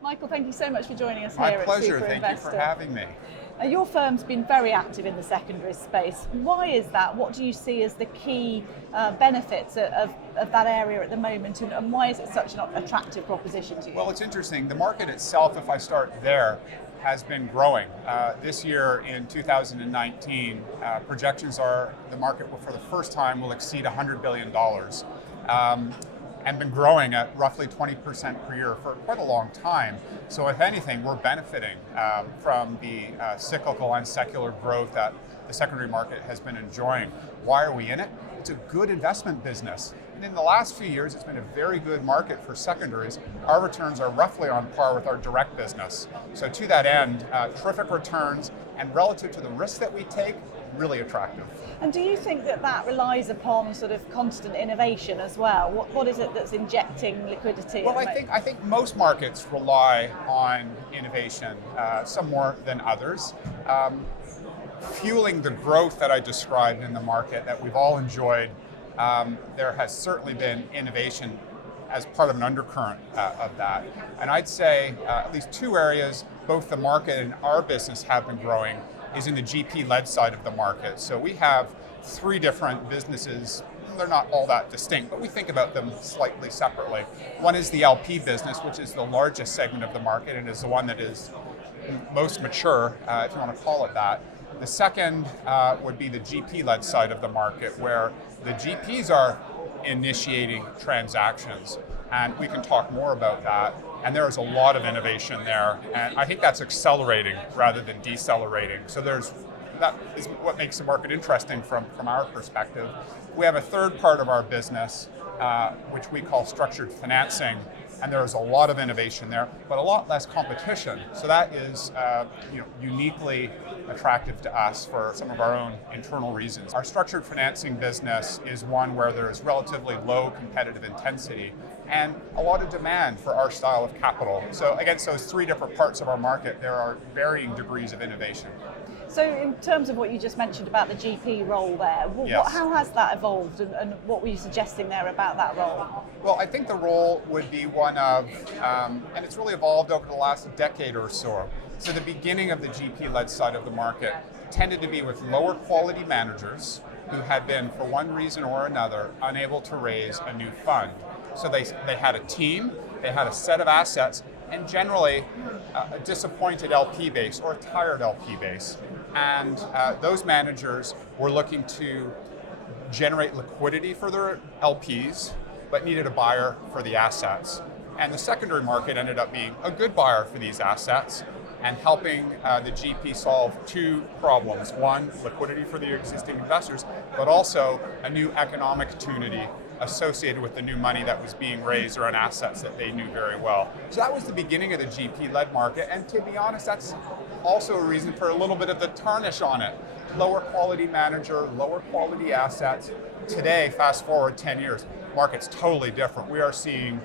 Michael, thank you so much for joining us My here pleasure. at SuperInvestor. Thank you for having me. Your firm's been very active in the secondaries space. Why is that? What do you see as the key benefits of that area at the moment, and why is it such an attractive proposition to you? Well, it's interesting. The market itself, if I start there, has been growing. This year in 2019, projections are the market will, for the first time, will exceed $100 billion. And been growing at roughly 20% per year for quite a long time. So if anything, we're benefiting from the cyclical and secular growth that the secondary market has been enjoying. Why are we in it? It's a good investment business. And in the last few years, it's been a very good market for secondaries. Our returns are roughly on par with our direct business. So to that end, terrific returns, and relative to the risk that we take, really attractive. And do you think that relies upon sort of constant innovation as well? What is it that's injecting liquidity? Well, I think most markets rely on innovation, some more than others. Fueling the growth that I described in the market that we've all enjoyed, there has certainly been innovation as part of an undercurrent of that. And I'd say at least two areas, both the market and our business have been growing, is in the GP-led side of the market. So we have three different businesses. They're not all that distinct, but we think about them slightly separately. One is the LP business, which is the largest segment of the market and is the one that is most mature, if you want to call it that. The second would be the GP-led side of the market, where the GPs are initiating transactions, and we can talk more about that. And there is a lot of innovation there, and I think that's accelerating rather than decelerating. So that is what makes the market interesting from our perspective. We have a third part of our business, which we call structured financing, and there is a lot of innovation there, but a lot less competition. So that is uniquely attractive to us for some of our own internal reasons. Our structured financing business is one where there is relatively low competitive intensity and a lot of demand for our style of capital. So against those three different parts of our market, there are varying degrees of innovation. So in terms of what you just mentioned about the GP role there, Yes. how has that evolved, and what were you suggesting there about that role? Well, I think the role would be one of, and it's really evolved over the last decade or so. So the beginning of the GP-led side of the market tended to be with lower quality managers who had been, for one reason or another, unable to raise a new fund. So they had a team, they had a set of assets, and generally a disappointed LP base or a tired LP base. And those managers were looking to generate liquidity for their LPs, but needed a buyer for the assets. And the secondary market ended up being a good buyer for these assets and helping the GP solve two problems. One, liquidity for the existing investors, but also a new economic opportunity associated with the new money that was being raised around assets that they knew very well. So that was the beginning of the GP-led market, and to be honest, that's also a reason for a little bit of the tarnish on it. Lower quality manager, lower quality assets. Today, fast forward 10 years, market's totally different. We are seeing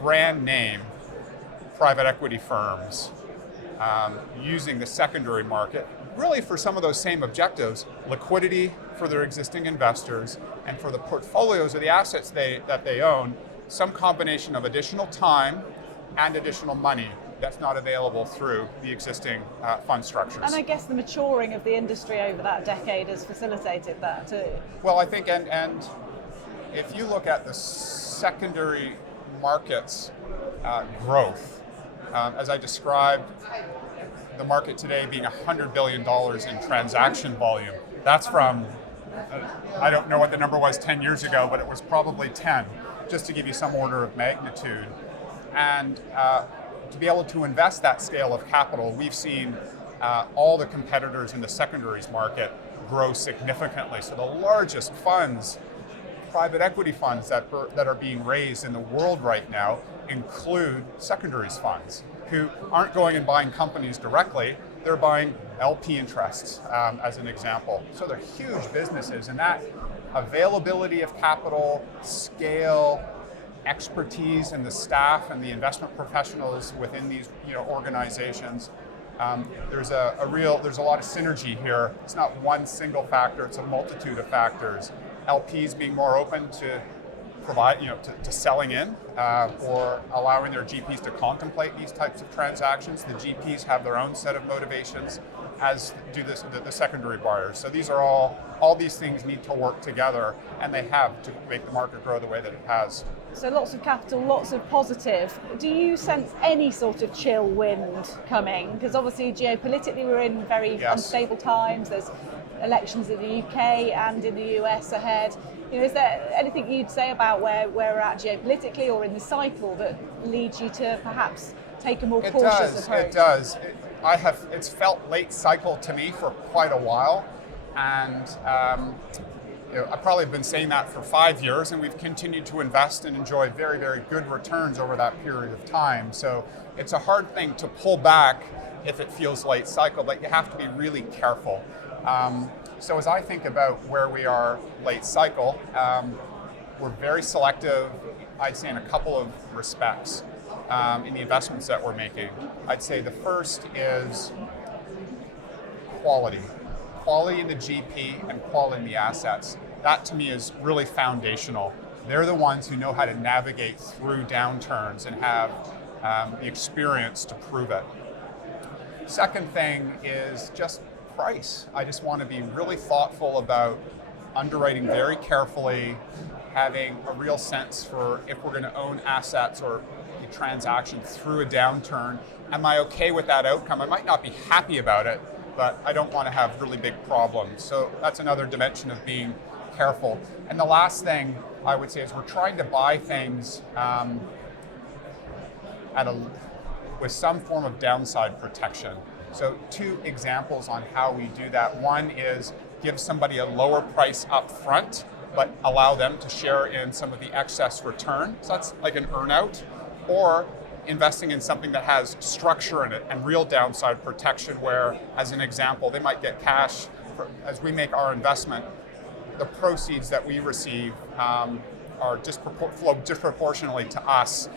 brand name private equity firms using the secondary market really for some of those same objectives: liquidity for their existing investors and for the portfolios of the assets that they own, some combination of additional time and additional money that's not available through the existing fund structures. And I guess the maturing of the industry over that decade has facilitated that too. Well, I think, and if you look at the secondary market's growth, as I described, the market today being $100 billion in transaction volume. That's from, I don't know what the number was 10 years ago, but it was probably 10, just to give you some order of magnitude. And to be able to invest that scale of capital, we've seen all the competitors in the secondaries market grow significantly. So the largest funds, private equity funds that are being raised in the world right now include secondaries funds, who aren't going and buying companies directly, they're buying LP interests, as an example. So they're huge businesses, and that availability of capital, scale, expertise in the staff and the investment professionals within these organizations, there's a lot of synergy here. It's not one single factor, it's a multitude of factors. LPs being more open to to selling in or allowing their GPs to contemplate these types of transactions. The GPs have their own set of motivations, as do the secondary buyers. So these are all these things need to work together, and they have to make the market grow the way that it has. So lots of capital, lots of positive. Do you sense any sort of chill wind coming? Because obviously geopolitically we're in very unstable times. There's elections in the UK and in the US ahead. Is there anything you'd say about where we're at geopolitically or in the cycle that leads you to perhaps take a more cautious approach? It does. It's felt late cycle to me for quite a while, and I've probably been saying that for 5 years, and we've continued to invest and enjoy very, very good returns over that period of time. So it's a hard thing to pull back if it feels late cycle, but you have to be really careful. So as I think about where we are late cycle, we're very selective, I'd say, in a couple of respects in the investments that we're making. I'd say the first is quality. Quality in the GP and quality in the assets. That to me is really foundational. They're the ones who know how to navigate through downturns and have the experience to prove it. Second thing is just price. I just want to be really thoughtful about underwriting very carefully, having a real sense for if we're going to own assets or a transaction through a downturn. Am I okay with that outcome? I might not be happy about it, but I don't want to have really big problems. So that's another dimension of being careful. And the last thing I would say is we're trying to buy things with some form of downside protection. So 2 examples on how we do that. One is give somebody a lower price up front, but allow them to share in some of the excess return. So that's like an earnout. Or investing in something that has structure in it and real downside protection, where, as an example, they might get cash as we make our investment. The proceeds that we receive flow disproportionately to us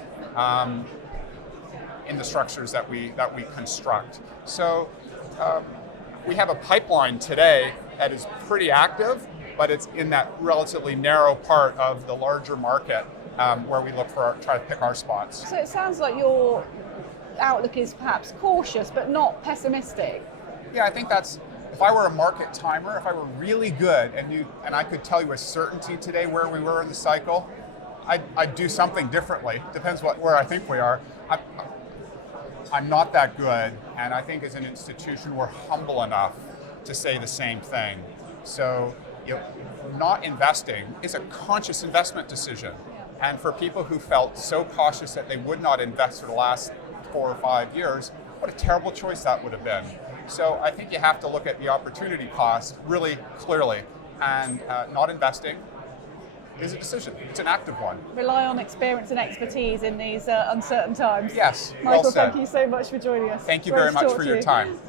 in the structures that we construct. So we have a pipeline today that is pretty active, but it's in that relatively narrow part of the larger market where we try to pick our spots. So it sounds like your outlook is perhaps cautious, but not pessimistic. Yeah, I think that's, if I were a market timer, if I were really good and I could tell you with certainty today where we were in the cycle, I'd do something differently. Depends where I think we are. I'm not that good, and I think as an institution we're humble enough to say the same thing. So not investing is a conscious investment decision. And for people who felt so cautious that they would not invest for the last 4 or 5 years, what a terrible choice that would have been. So I think you have to look at the opportunity cost really clearly, and not investing is a decision. It's an active one. Rely on experience and expertise in these uncertain times. Yes, Michael, well said. thank you so much for joining us. Thank you very much for your time.